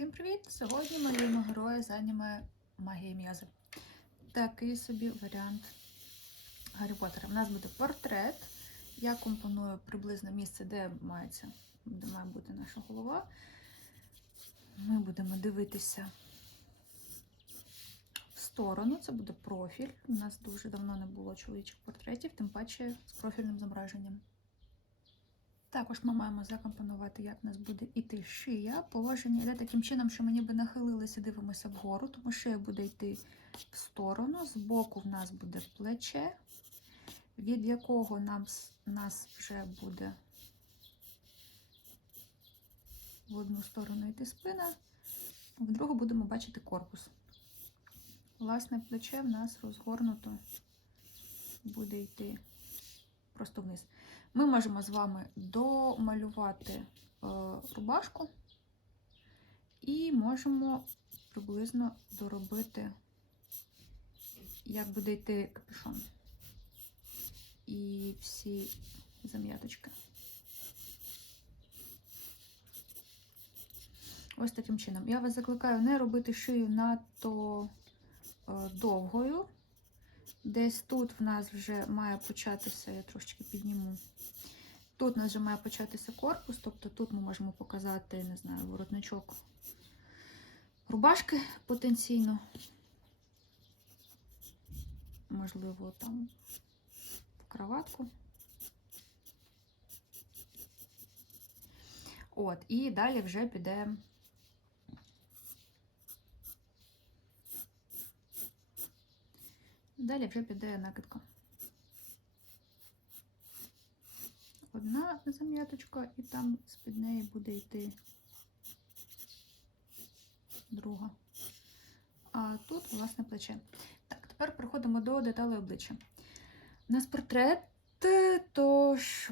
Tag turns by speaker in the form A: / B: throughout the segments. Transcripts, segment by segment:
A: Всім привіт! Сьогодні малюємо героя з аніме Магія м'язи. Такий собі варіант Гаррі Поттера. У нас буде портрет. Я компоную приблизно місце, де мається, де має бути наша голова. Ми будемо дивитися в сторону. Це буде профіль. У нас дуже давно не було чоловічих портретів, тим паче з профільним зображенням. Також ми маємо закомпонувати, як в нас буде іти шия. Положення йде таким чином, що ми ніби нахилилися, дивимося вгору, тому шия буде йти в сторону. Збоку в нас буде плече, від якого нам, нас вже буде в одну сторону йти спина, в другу будемо бачити корпус. Власне, плече в нас розгорнуто буде йти просто вниз. Ми можемо з вами домалювати е, рубашку і можемо приблизно доробити, як буде йти капюшон. І всі зам'яточки. Ось таким чином. Я вас закликаю не робити шию надто е, довгою. Десь тут в нас вже має початися, я трошечки підніму. Тут у нас вже має початися корпус, тобто тут ми можемо показати, не знаю, воротничок рубашки потенційно. Можливо, там кроватку. От, і далі вже піде Далі вже піде накидка. Одна зам'яточка, і там з-під неї буде йти друга. А тут, власне, плече. Так, тепер переходимо до деталей обличчя. У нас портрет, тож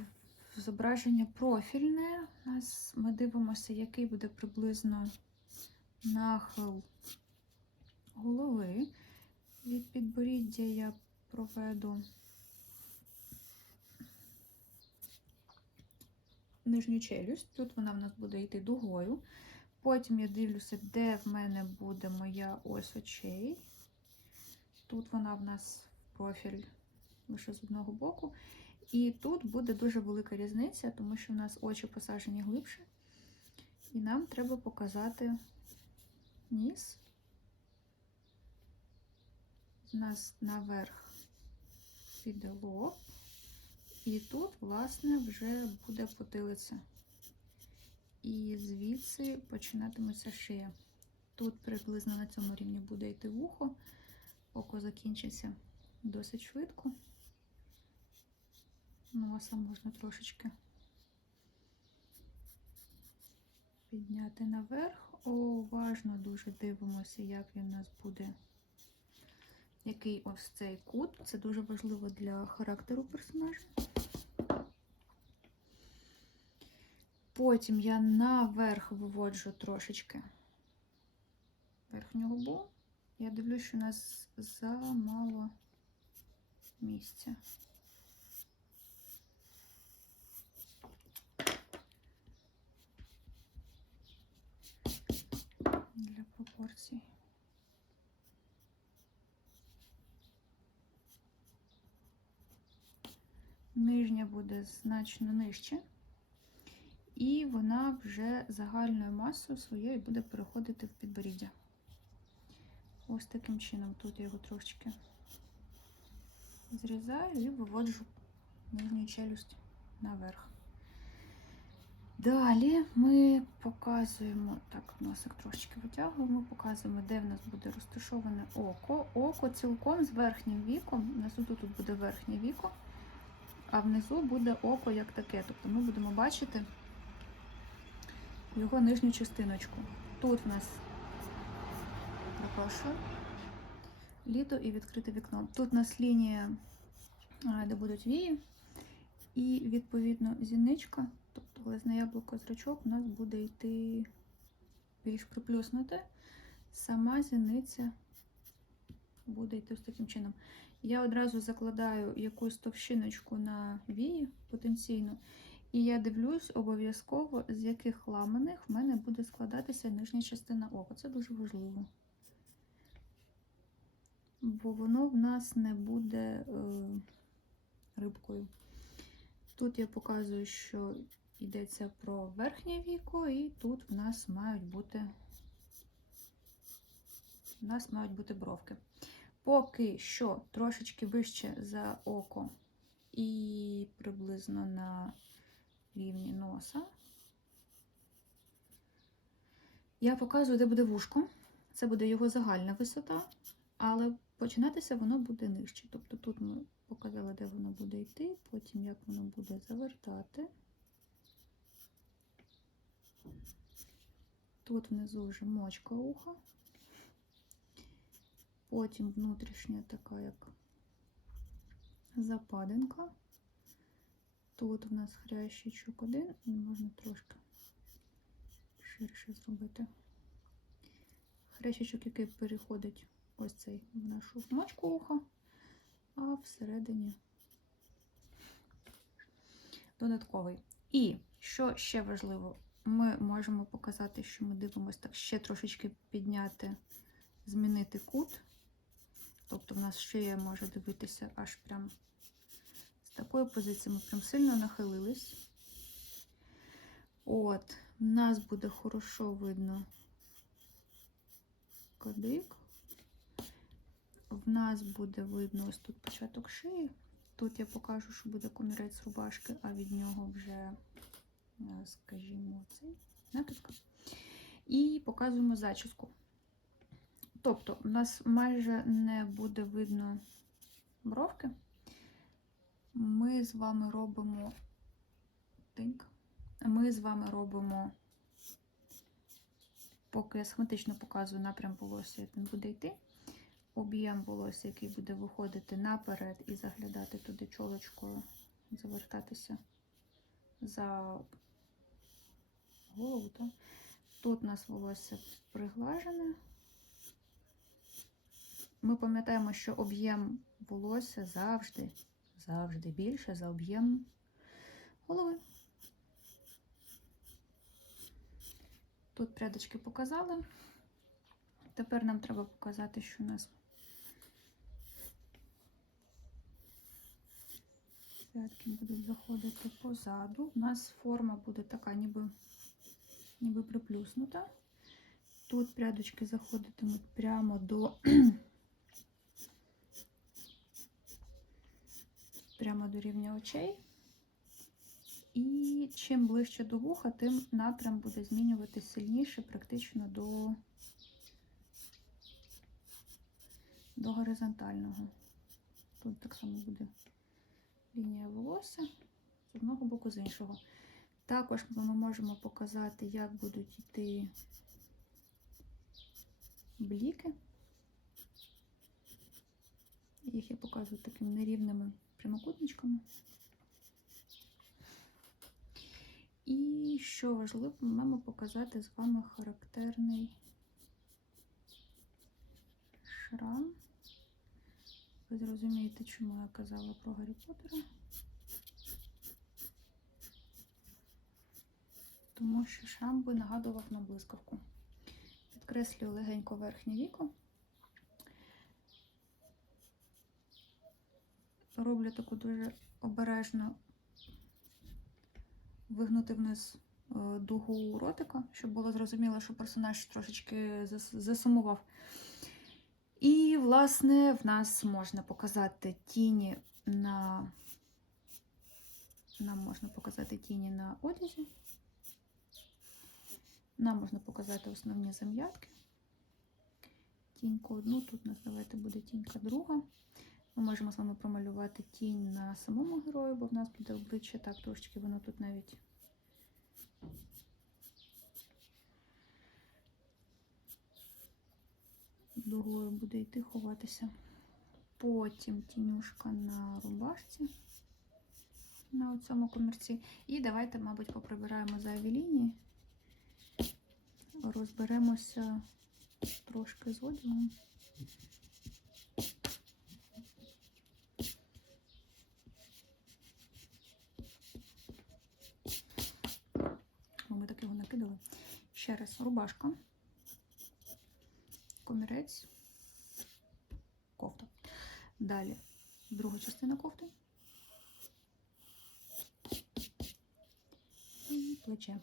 A: зображення профільне. У нас ми дивимося, який буде приблизно нахил голови. Від підборіддя я проведу нижню челюсть. Тут вона в нас буде йти дугою. Потім я дивлюся, де в мене буде моя ось очей. Тут вона в нас профіль лише з одного боку. І тут буде дуже велика різниця, тому що в нас очі посаджені глибше. І нам треба показати ніс у нас наверх піде лоб, і тут, власне, вже буде потилиця. І звідси починатиметься шия. Тут приблизно на цьому рівні буде йти вухо, око закінчиться досить швидко. Носа можна трошечки підняти наверх. Уважно дуже дивимося, як він у нас буде який ось цей кут. Це дуже важливо для характеру персонажа. Потім я наверх виводжу трошечки верхню губу. Я дивлюсь, що у нас замало місця. Для пропорцій. Нижня буде значно нижче, і вона вже загальною масою своєю буде переходити в підборіддя. Ось таким чином тут я його трошечки зрізаю і виводжу нижню челюсть наверх. Далі ми показуємо, так, носик трошечки витягуємо, показуємо, де в нас буде розташоване око. Око цілком з верхнім віком. У нас тут буде верхнє віко а внизу буде око як таке. Тобто ми будемо бачити його нижню частиночку. Тут в нас, перепрошую, літо і відкрите вікно. Тут у нас лінія, де будуть вії, і, відповідно, зіничка, тобто глазне яблуко зрачок, у нас буде йти більш приплюснуте. Сама зіниця буде йти ось таким чином. Я одразу закладаю якусь товщиночку на вії потенційно, І я дивлюсь обов'язково, з яких ламаних в мене буде складатися нижня частина ока. Це дуже важливо. Бо воно в нас не буде е, рибкою. Тут я показую, що йдеться про верхнє віко, і тут в нас мають бути в нас мають бути бровки. Поки що трошечки вище за око і приблизно на рівні носа. Я показую, де буде вушко. Це буде його загальна висота, але починатися воно буде нижче. Тобто тут ми показали, де воно буде йти, потім як воно буде завертати. Тут внизу вже мочка уха. Потім внутрішня така як западинка. Тут в нас хрящичок один, і можна трошки ширше зробити. Хрящичок, який переходить ось цей в нашу мочку уха, а всередині додатковий. І що ще важливо, ми можемо показати, що ми дивимося так, ще трошечки підняти, змінити кут. Тобто в нас шия може дивитися аж прям з такої позиції ми прям сильно нахилились. От, в нас буде хорошо видно кадик. В нас буде видно ось тут початок шиї. Тут я покажу, що буде комірець рубашки, а від нього вже, скажімо, цей накидка. І показуємо зачіску. Тобто, у нас майже не буде видно бровки. Ми з вами робимо тинк. Ми з вами робимо, поки я схематично показую напрям волосся, як він буде йти. Об'єм волосся, який буде виходити наперед і заглядати туди чолочкою, завертатися за голову. Так? Тут у нас волосся приглажене. Ми пам'ятаємо, що об'єм волосся завжди, завжди більше за об'єм голови. Тут прядочки показали. Тепер нам треба показати, що у нас прядки будуть заходити позаду. У нас форма буде така, ніби, ніби приплюснута. Тут прядочки заходитимуть прямо до прямо до рівня очей. І чим ближче до вуха, тим напрям буде змінюватися сильніше, практично до, до горизонтального. Тут так само буде лінія волосся з одного боку, з іншого. Також ми можемо показати, як будуть йти бліки. Їх я показую такими нерівними прямокутничками. І що важливо, ми маємо показати з вами характерний шрам. Ви зрозумієте, чому я казала про Гаррі Поттера. Тому що шрам би нагадував на блискавку. Підкреслюю легенько верхнє віко. Роблю таку дуже обережно вигнути вниз е, дугу ротика, щоб було зрозуміло, що персонаж трошечки засумував. І, власне, в нас можна показати тіні на нам можна показати тіні на одязі. Нам можна показати основні зам'ятки. Тіньку одну, тут у нас давайте буде тінька друга. Ми можемо з вами промалювати тінь на самому герою, бо в нас буде обличчя так трошечки, воно тут навіть дугою буде йти ховатися. Потім тінюшка на рубашці, на цьому комірці. І давайте, мабуть, поприбираємо зайві лінії, розберемося трошки з одягом. Ще раз рубашка, комірець, кофта. Далі друга частина кофти. І плече.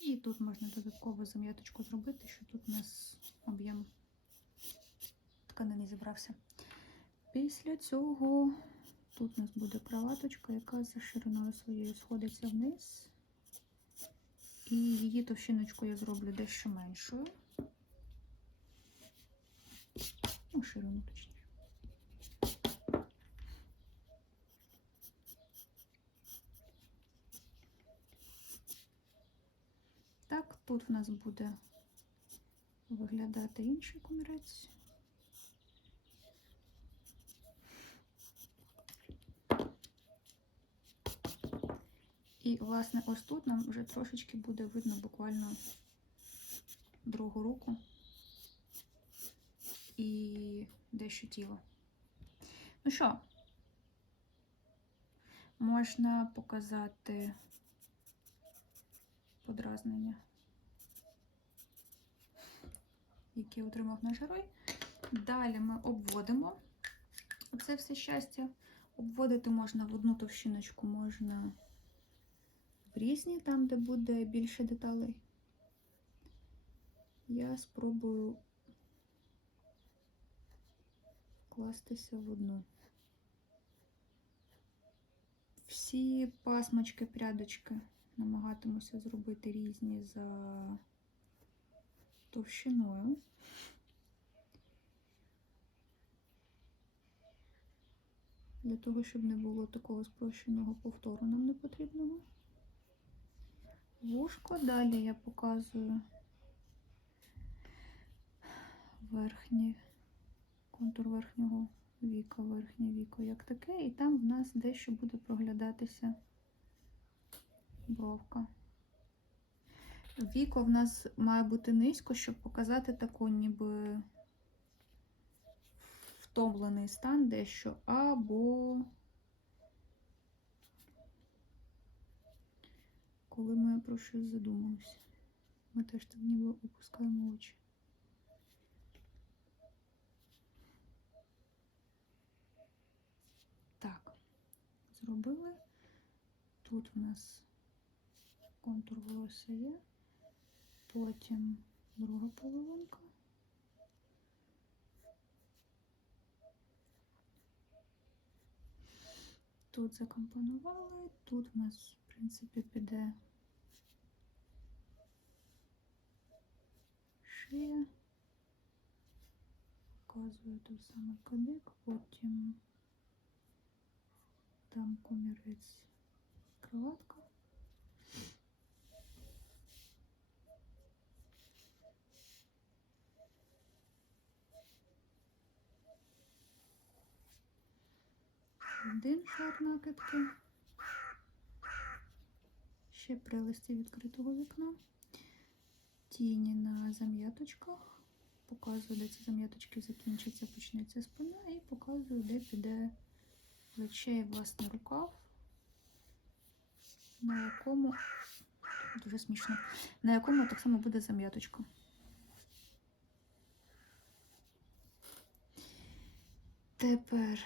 A: І тут можна додатково зам'яточку зробити, що тут у нас об'єм тканини зібрався. Після цього тут у нас буде кроваточка, яка за шириною своєю сходиться вниз. І її товщиночку я зроблю дещо меншою. Ну, ширину точніше. Так, тут в нас буде виглядати інший комірець. І, власне, ось тут нам вже трошечки буде видно буквально другу руку і дещо тіло. Ну що, можна показати подразнення, які отримав наш герой. Далі ми обводимо оце все щастя. Обводити можна в одну товщиночку, можна різні, там, де буде більше деталей. Я спробую вкластися в одну. Всі пасмочки, прядочки намагатимуся зробити різні за товщиною. Для того, щоб не було такого спрощеного повтору нам не потрібного. Вушко. Далі я показую верхнє, контур верхнього віка, верхнє віко як таке, і там в нас дещо буде проглядатися бровка. Віко в нас має бути низько, щоб показати таку ніби втомлений стан дещо, або коли ми про щось задумуємося. Ми теж так ніби опускаємо очі. Так, зробили. Тут у нас контур волосся є, потім друга половинка. Тут закомпонували, тут у нас, в принципі, піде шия. Показую той самий кадик, потім там комірець кроватка. Один шар накидки. Ще прилисти відкритого вікна. Тіні на зам'яточках. Показую, де ці зам'яточки закінчаться, почнеться спина, і показую, де піде плече і власне рукав, на якому дуже смішно, на якому так само буде зам'яточка. Тепер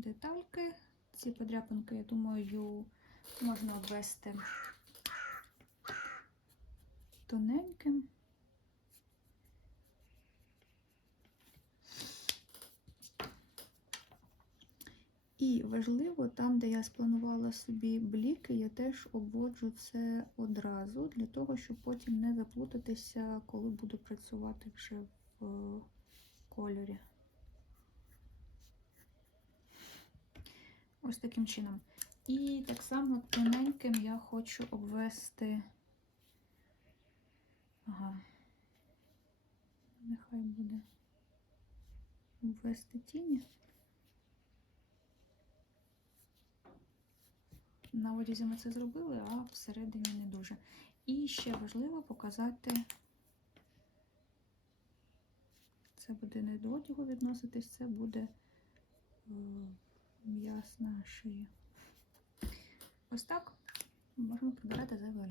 A: детальки. Ці подряпинки, я думаю, можна обвести тоненьким. І важливо, там, де я спланувала собі бліки, я теж обводжу все одразу, для того, щоб потім не заплутатися, коли буду працювати вже в кольорі. Ось таким чином. І так само тоненьким я хочу обвести. Ага, нехай буде обвести тіні. На одязі ми це зробили, а всередині не дуже. І ще важливо показати, це буде не до одягу відноситись, це буде м'ясна шия. Ось так можемо прибирати зайвий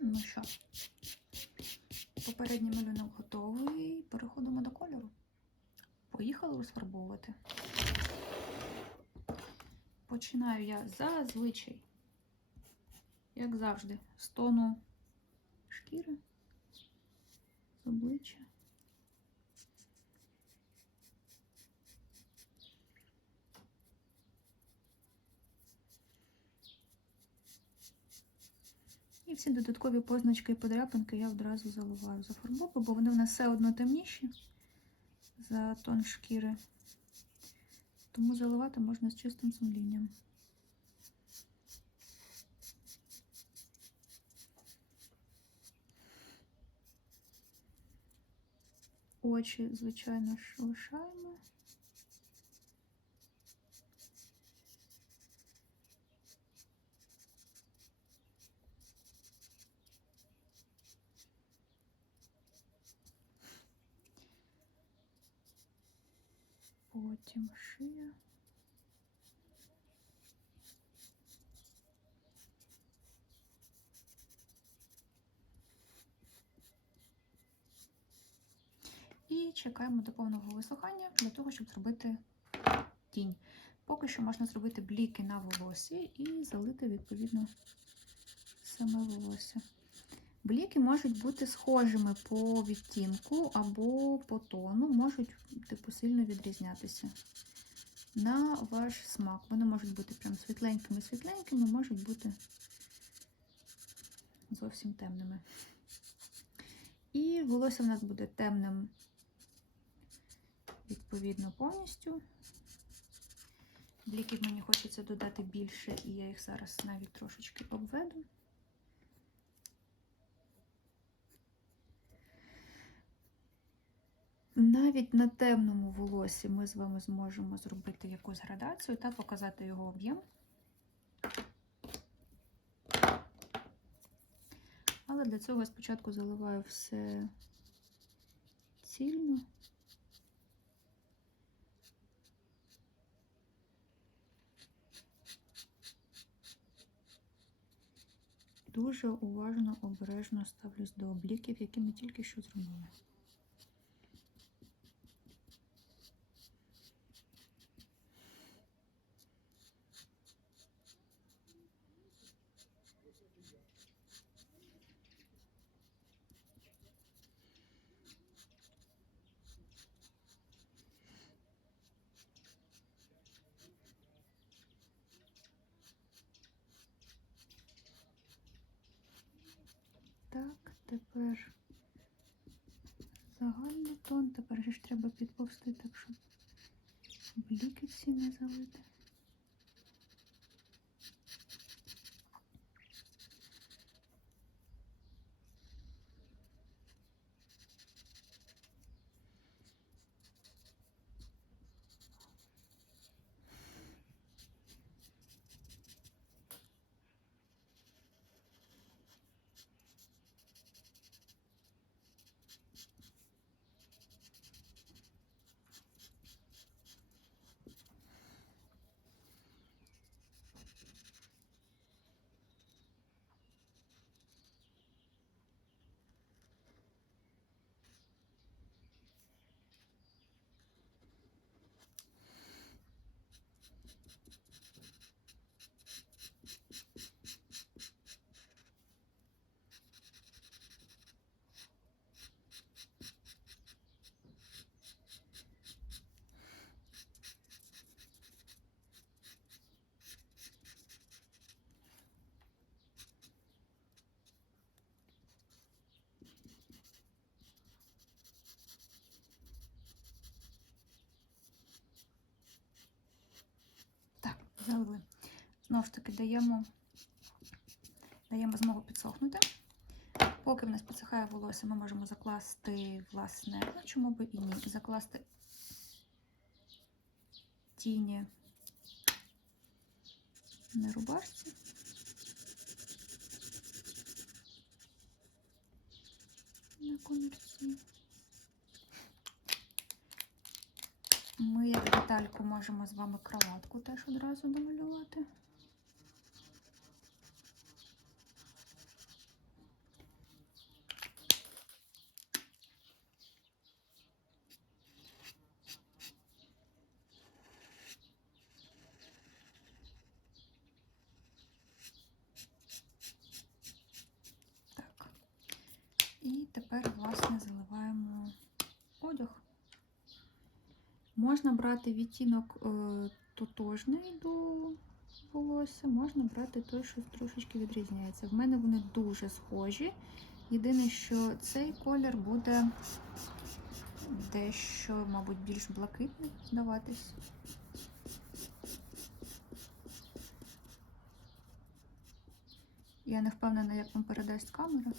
A: Ну що, попередній малюнок готовий. Переходимо до кольору. Поїхали розфарбовувати. Починаю я зазвичай, як завжди, з тону шкіри, з обличчя. І всі додаткові позначки і подряпинки я одразу заливаю за фарбовку, бо вони в нас все одно темніші за тон шкіри. Тому заливати можна з чистим сумлінням. Очі, звичайно ж, лишаємо. Потім шия. І чекаємо до повного висохання для того, щоб зробити тінь. Поки що можна зробити бліки на волосі і залити відповідно саме волосся. Бліки можуть бути схожими по відтінку або по тону, можуть типу сильно відрізнятися. На ваш смак. Вони можуть бути прям світленькими-світленькими, можуть бути зовсім темними. І волосся в нас буде темним, відповідно, повністю. Бліків мені хочеться додати більше, і я їх зараз навіть трошечки обведу. Навіть на темному волосі ми з вами зможемо зробити якусь градацію та показати його об'єм. Але для цього я спочатку заливаю все цільно. Дуже уважно, обережно ставлюсь до обліків, які ми тільки що зробили. Так, тепер загальний тон. Тепер же ж треба підповзти так щоб бліки всі не залити. Залили. Знову ж таки, даємо, даємо змогу підсохнути. Поки в нас підсихає волосся, ми можемо закласти, власне, ну чому би і ні, закласти тіні на рубашці. На комірці. Ми, як детальку, можемо з вами кроватку теж одразу домалювати. Так. І тепер, власне, заливаємо одяг. Можна брати відтінок е, тотожний до волосся, можна брати той, що трошечки відрізняється. В мене вони дуже схожі. Єдине, що цей колір буде дещо, мабуть, більш блакитним здаватись. Я не впевнена, як вам передасть камера.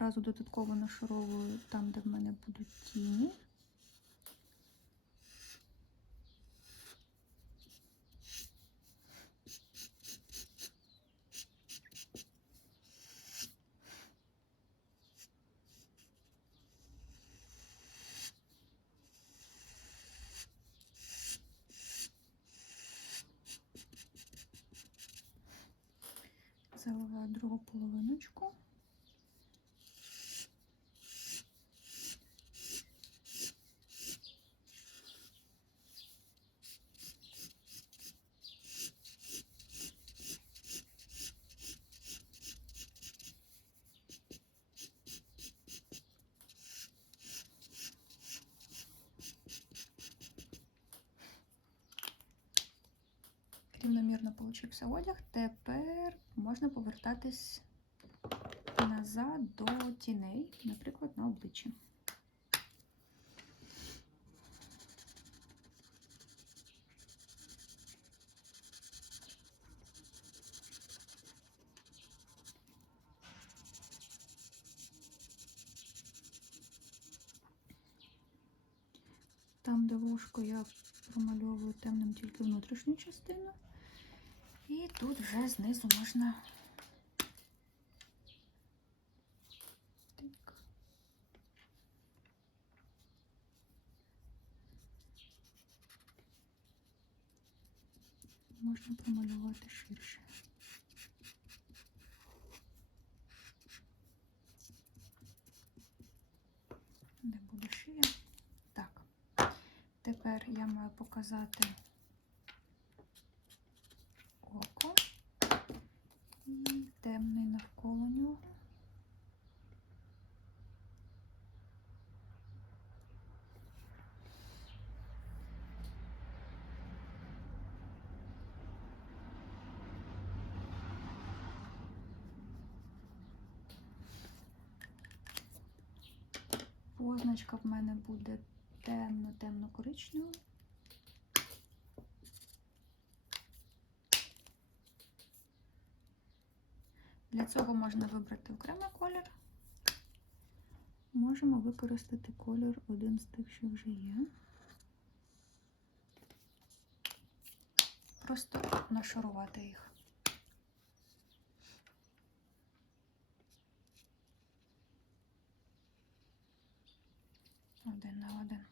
A: Одразу додатково нашаровую там, де в мене будуть тіні. Заливаю другу половиночку. Получився одяг. Тепер можна повертатись назад до тіней, наприклад, на обличчі. Там, де вушко, я промальовую темним тільки внутрішню частину. І тут вже знизу можна. Можна промалювати ширше. Де буде шия? Так. Тепер я маю показати око і темний навколо нього. Позначка в мене буде темно-темно-коричнева. Для цього можна вибрати окремий колір. Можемо використати колір один з тих, що вже є. Просто нашарувати їх. Один на один.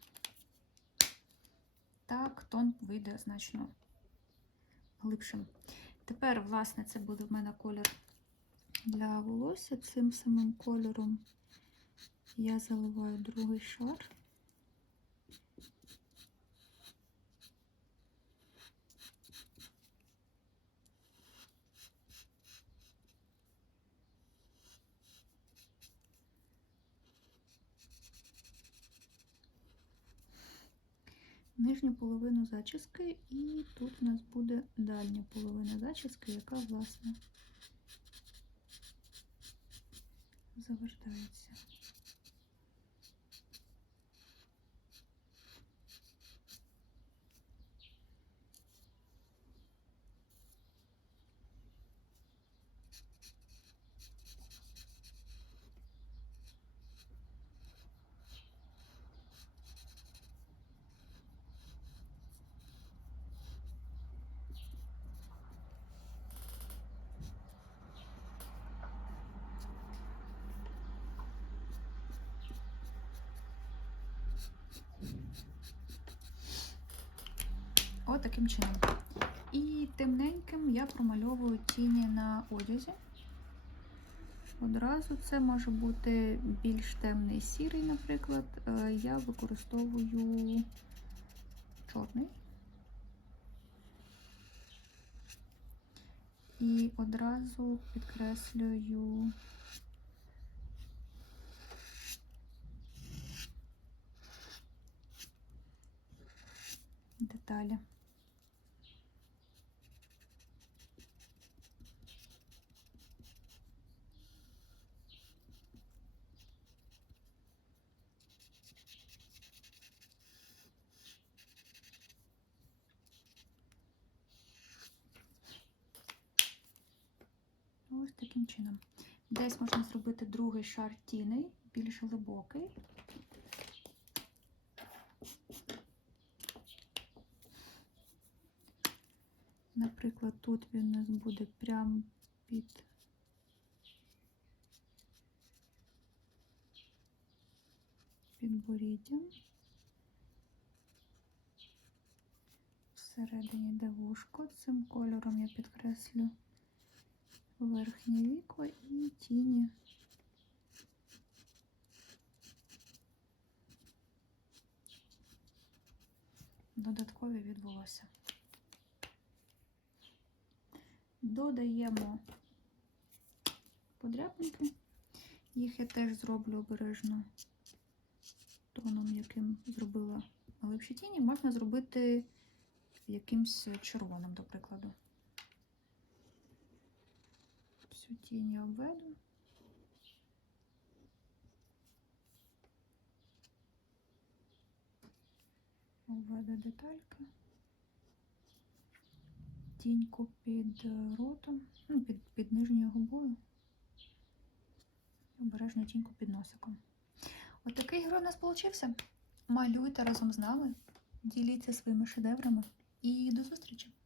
A: Так, тон вийде значно глибшим. Тепер, власне, це буде в мене колір для волосся. Цим самим кольором я заливаю другий шар. Нижню половину зачіски, і тут у нас буде дальня половина зачіски, яка, власне, завертається. От таким чином. І темненьким я промальовую тіні на одязі. Одразу це може бути більш темний сірий, наприклад. Е, Я використовую чорний. І одразу підкреслюю деталі. Ось таким чином. Десь можна зробити другий шар тіней, більш глибокий. Наприклад, тут він у нас буде прямо під підборіддям. Всередині де вушко. Цим кольором я підкреслю верхнє віко і тіні. Додаткові від волосся. Додаємо подряпники. Їх я теж зроблю обережно тоном, яким зробила глибші тіні. Можна зробити якимсь червоним, до прикладу. Всю тінь обведу. Обведу деталька. Тіньку під ротом, ну, під, під нижньою губою. Обережно тіньку під носиком. От такий герой у нас получився. Малюйте разом з нами, діліться своїми шедеврами і до зустрічі!